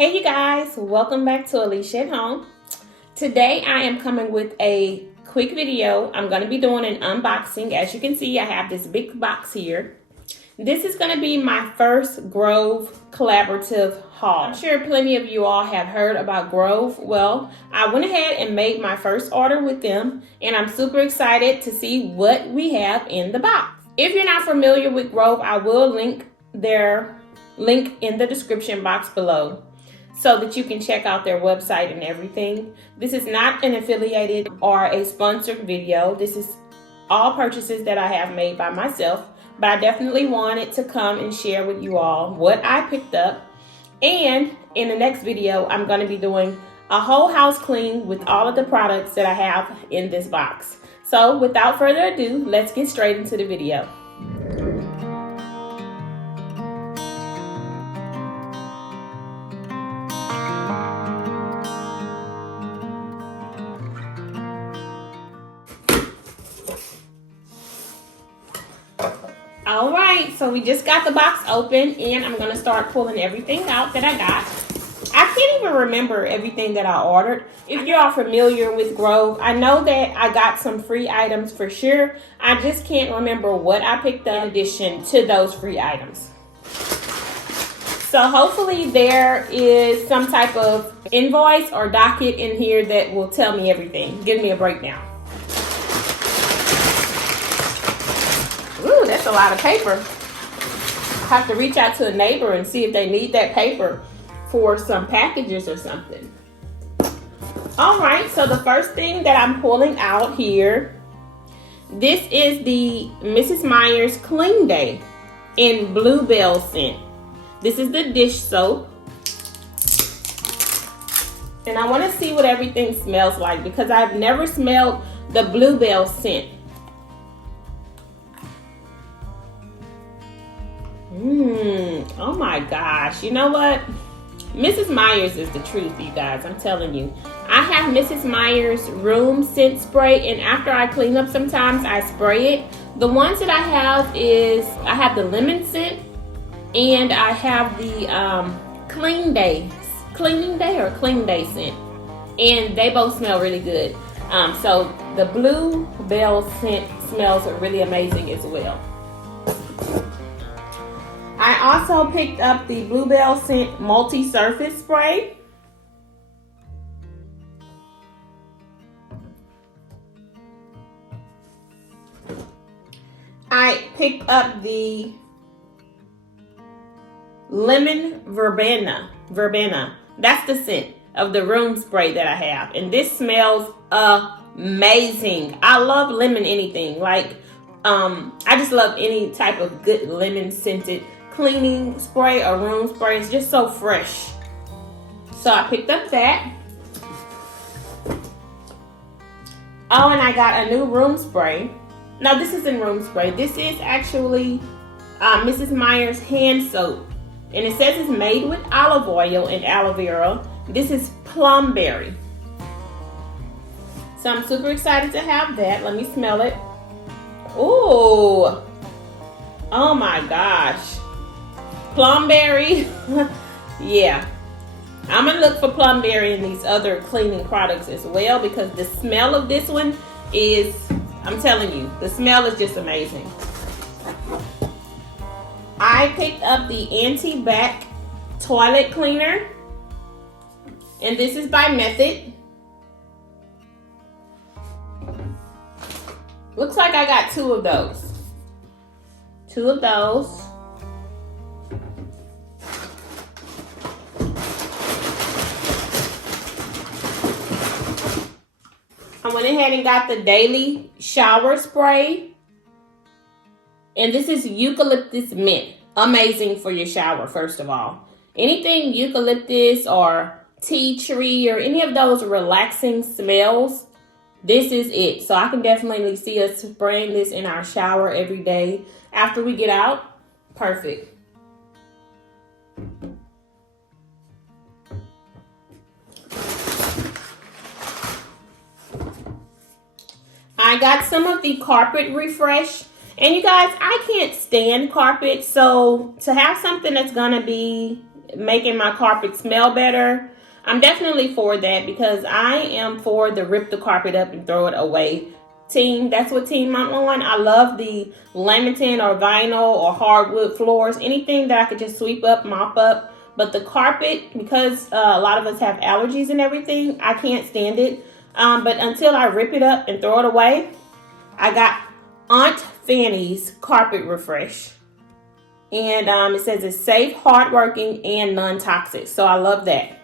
Hey you guys, welcome back to Alecia at Home. Today I am coming with a quick video. I'm going to be doing an unboxing. As you can see, I have this big box here. This is going to be my first Grove collaborative haul. I'm sure plenty of you all have heard about Grove. Well, I went ahead and made my first order with them, and I'm super excited to see what we have in the box. If you're not familiar with Grove, I will link their link in the description box below, so that you can check out their website and everything. This is not an affiliated or a sponsored video. This is all purchases that I have made by myself, but I definitely wanted to come and share with you all what I picked up. And in the next video, I'm going to be doing a whole house clean with all of the products that I have in this box. So without further ado, let's get straight into the video. All right, so we just got the box open, and I'm going to start pulling everything out that I got. I can't even remember everything that I ordered. If you're all familiar with Grove, I know that I got some free items for sure. I just can't remember what I picked up in addition to those free items. So hopefully there is some type of invoice or docket in here that will tell me everything. Give me a breakdown. Ooh, that's a lot of paper. I have to reach out to a neighbor and see if they need that paper for some packages or something. All right, so the first thing that I'm pulling out here, this is the Mrs. Meyer's Clean Day in Bluebell scent. This is the dish soap. And I want to see what everything smells like because I've never smelled the Bluebell scent. Oh my gosh, you know what? Mrs. Meyer's is the truth, you guys. I'm telling you. I have Mrs. Meyer's room scent spray, and after I clean up sometimes I spray it. The ones that I have is, I have the lemon scent, and I have the cleaning day or clean day scent, and they both smell really good. So the Bluebell scent smells really amazing as well. I also picked up the Bluebell scent multi-surface spray. I picked up the lemon verbena. That's the scent of the room spray that I have, and this smells amazing. I love lemon anything. Like I just love any type of good lemon scented cleaning spray or room spray. It's just so fresh. So I picked up that. Oh, and I got a new room spray. No, this isn't room spray. This is actually Mrs. Meyer's hand soap. And it says it's made with olive oil and aloe vera. This is plumberry. So I'm super excited to have that. Let me smell it. Ooh. Oh my gosh. Plumberry. Yeah. I'm going to look for plumberry in these other cleaning products as well, because the smell of this one is, I'm telling you, the smell is just amazing. I picked up the anti-bac toilet cleaner, and this is by Method. Looks like I got two of those. I went ahead and got the daily shower spray. And this is eucalyptus mint. Amazing for your shower, first of all. Anything eucalyptus or tea tree or any of those relaxing smells, this is it. So I can definitely see us spraying this in our shower every day after we get out. Perfect. I got some of the carpet refresh. And you guys, I can't stand carpet, so to have something that's gonna be making my carpet smell better, I'm definitely for that, because I am for the rip the carpet up and throw it away team. That's what team I'm on. I love the laminate or vinyl or hardwood floors, anything that I could just sweep up, mop up. But the carpet, because a lot of us have allergies and everything, I can't stand it. But until I rip it up and throw it away, I got Aunt Fanny's Carpet Refresh. And it says it's safe, hardworking, and non-toxic. So I love that.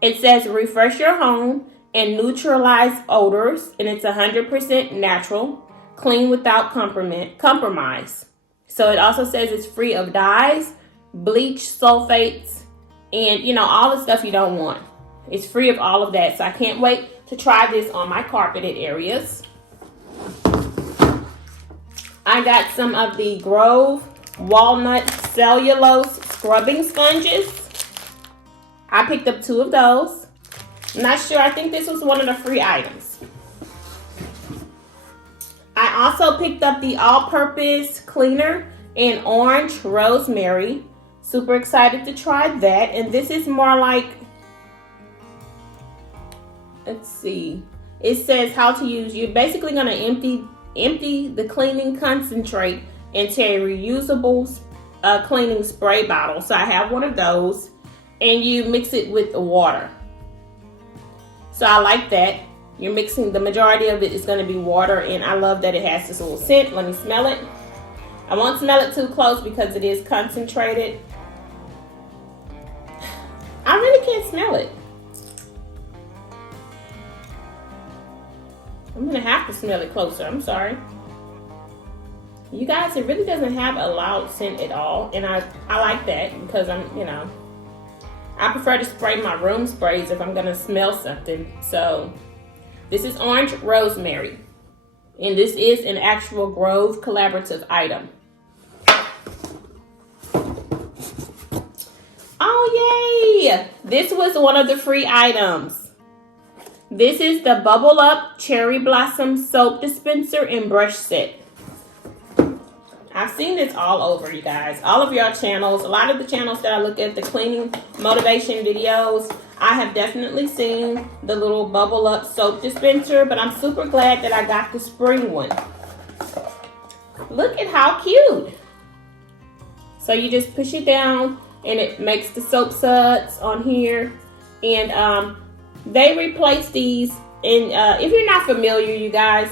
It says refresh your home and neutralize odors. And it's 100% natural. Clean without compromise. So it also says it's free of dyes, bleach, sulfates, and you know, all the stuff you don't want. It's free of all of that. So I can't wait to try this on my carpeted areas. I got some of the Grove Walnut Cellulose Scrubbing Sponges. I picked up 2 of those. I'm not sure. I think this was one of the free items. I also picked up the all-purpose cleaner in Orange Rosemary. Super excited to try that. And this is more like, let's see. It says how to use. You're basically going to empty the cleaning concentrate into a reusable cleaning spray bottle. So I have one of those, and you mix it with the water. So I like that. You're mixing, the majority of it is going to be water, and I love that it has this little scent. Let me smell it. I won't smell it too close because it is concentrated. I really can't smell it. I'm going to have to smell it closer. I'm sorry. You guys, it really doesn't have a loud scent at all. And I like that because I prefer to spray my room sprays if I'm going to smell something. So this is Orange Rosemary. And this is an actual Grove collaborative item. Oh, yay! This was one of the free items. This is the Bubble Up Cherry Blossom Soap Dispenser and Brush Set. I've seen this all over, you guys. All of your channels, a lot of the channels that I look at, the cleaning motivation videos, I have definitely seen the little Bubble Up Soap Dispenser, but I'm super glad that I got the spring one. Look at how cute. So you just push it down and it makes the soap suds on here. And they replace these. And if you're not familiar, you guys,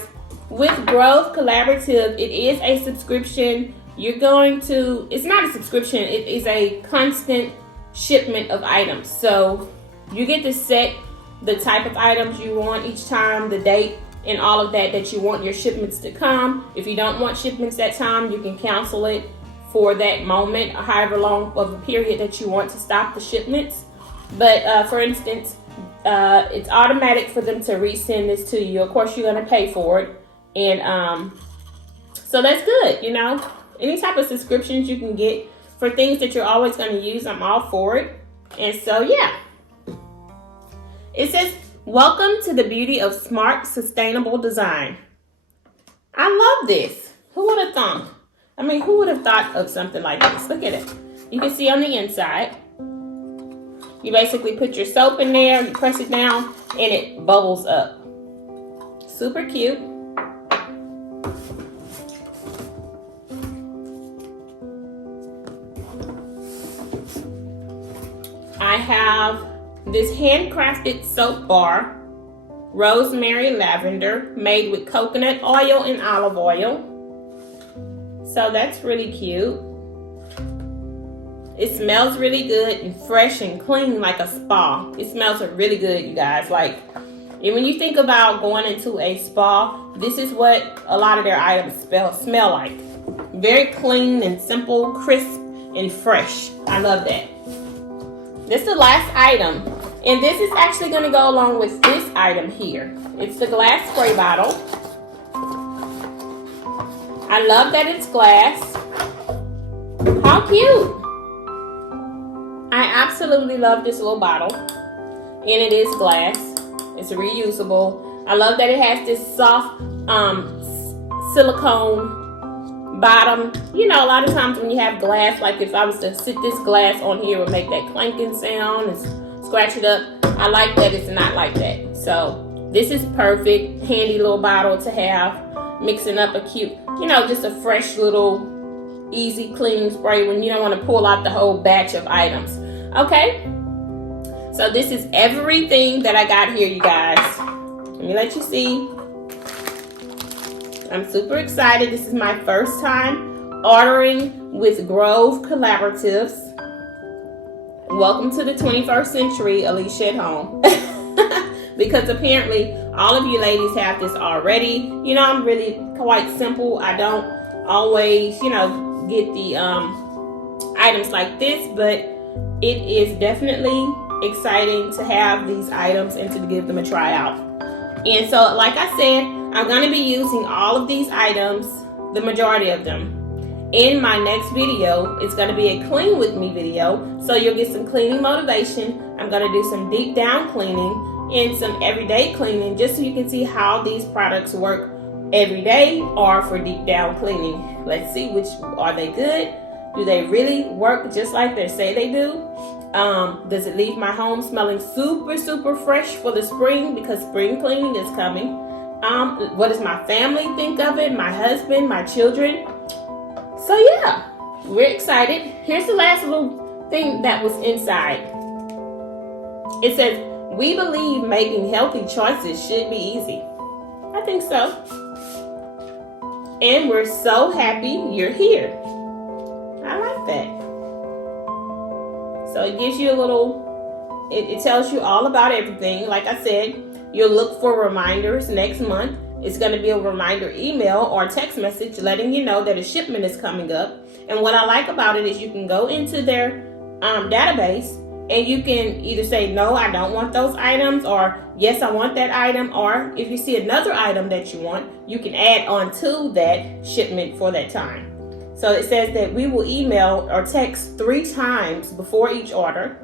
with Grove Collaborative, it is a subscription. It's not a subscription, it is a constant shipment of items. So you get to set the type of items you want each time, the date, and all of that you want your shipments to come. If you don't want shipments that time, you can cancel it for that moment, or however long of a period that you want to stop the shipments. But for instance, it's automatic for them to resend this to you. Of course, you're going to pay for it. And so that's good, you know. Any type of subscriptions you can get for things that you're always going to use, I'm all for it. And so, yeah. It says, welcome to the beauty of smart, sustainable design. I love this. Who would have thought? I mean, who would have thought of something like this? Look at it. You can see on the inside. You basically put your soap in there, you press it down, and it bubbles up. Super cute. I have this handcrafted soap bar, Rosemary Lavender, made with coconut oil and olive oil. So that's really cute. It smells really good and fresh and clean like a spa. It smells really good, you guys. Like, and when you think about going into a spa, this is what a lot of their items smell like. Very clean and simple, crisp and fresh. I love that. This is the last item. And this is actually going to go along with this item here. It's the glass spray bottle. I love that it's glass. How cute. I absolutely love this little bottle. And it is glass. It's reusable. I love that it has this soft silicone bottom. You know, a lot of times when you have glass, like if I was to sit this glass on here, it would make that clanking sound and scratch it up. I like that it's not like that. So this is perfect, handy little bottle to have, mixing up a cute, you know, just a fresh little easy cleaning spray when you don't want to pull out the whole batch of items. Okay, so this is everything that I got here, you guys. Let me let you see. I'm super excited. This is my first time ordering with Grove Collaboratives. Welcome to the 21st century, Alecia at Home. Because apparently all of you ladies have this already. You know, I'm really quite simple. I don't always, you know, get the items like this, but it is definitely exciting to have these items and to give them a try out. And so, like I said, I'm going to be using all of these items, the majority of them, in my next video. It's going to be a clean with me video, so you'll get some cleaning motivation. I'm going to do some deep down cleaning and some everyday cleaning, just so you can see how these products work every day or for deep down cleaning. Let's see, which are they good? Do they really work just like they say they do? Does it leave my home smelling super, super fresh for the spring, because spring cleaning is coming? What does my family think of it? My husband, my children? So yeah, we're excited. Here's the last little thing that was inside. It says, we believe making healthy choices should be easy. I think so. And we're so happy you're here. I like that. So it gives you a little, it tells you all about everything. Like I said, you'll look for reminders next month. It's going to be a reminder email or text message letting you know that a shipment is coming up. And what I like about it is you can go into their database and you can either say, no, I don't want those items, or yes, I want that item. Or if you see another item that you want, you can add on to that shipment for that time. So it says that we will email or text 3 times before each order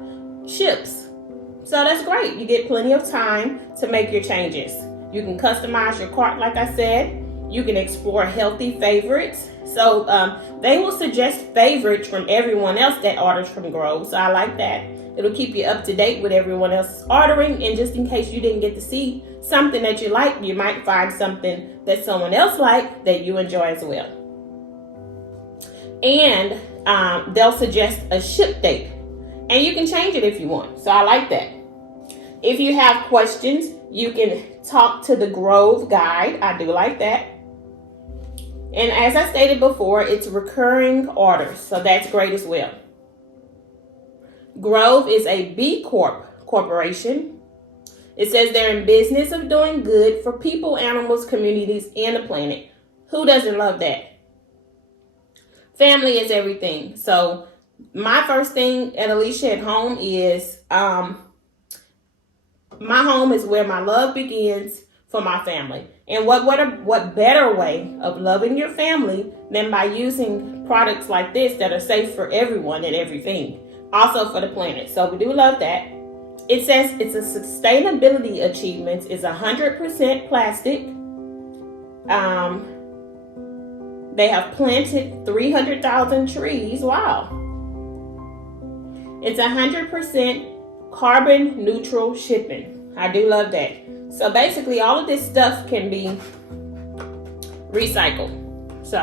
ships. So that's great. You get plenty of time to make your changes. You can customize your cart, like I said. You can explore healthy favorites. So they will suggest favorites from everyone else that orders from Grove. So I like that. It'll keep you up to date with everyone else ordering. And just in case you didn't get to see something that you like, you might find something that someone else liked that you enjoy as well. And they'll suggest a ship date. And you can change it if you want. So I like that. If you have questions, you can talk to the Grove guide. I do like that. And as I stated before, it's recurring orders. So that's great as well. Grove is a B Corp corporation. It says they're in business of doing good for people, animals, communities, and the planet. Who doesn't love that? Family is everything. So my first thing at Alecia at Home is my home is where my love begins for my family. And what better way of loving your family than by using products like this that are safe for everyone and everything. Also for the planet. So we do love that. It says it's a sustainability achievement. It's 100% plastic. They have planted 300,000 trees. Wow. It's 100% carbon neutral shipping. I do love that. So basically all of this stuff can be recycled. So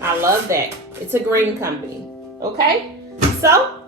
I love that. It's a green company. Okay. So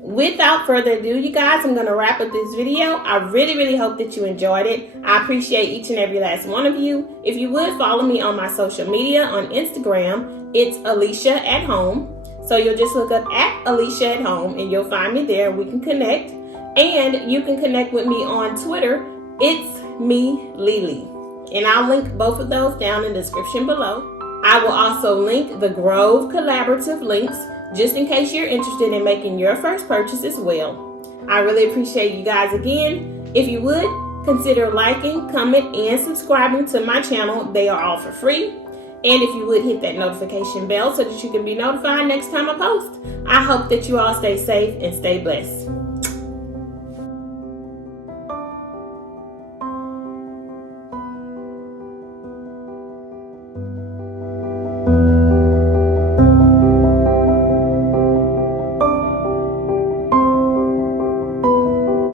without further ado, you guys, I'm going to wrap up this video. I really hope that you enjoyed it. I appreciate each and every last one of you. If you would follow me on my social media, on Instagram, it's Alecia at Home. So you'll just look up at Alecia at Home and you'll find me there. We can connect. And you can connect with me on Twitter. It's me, Lily. And I'll link both of those down in the description below. I will also link the Grove Collaborative links just in case you're interested in making your first purchase as well. I really appreciate you guys again. If you would, consider liking, comment, and subscribing to my channel. They are all for free. And if you would hit that notification bell so that you can be notified next time I post. I hope that you all stay safe and stay blessed.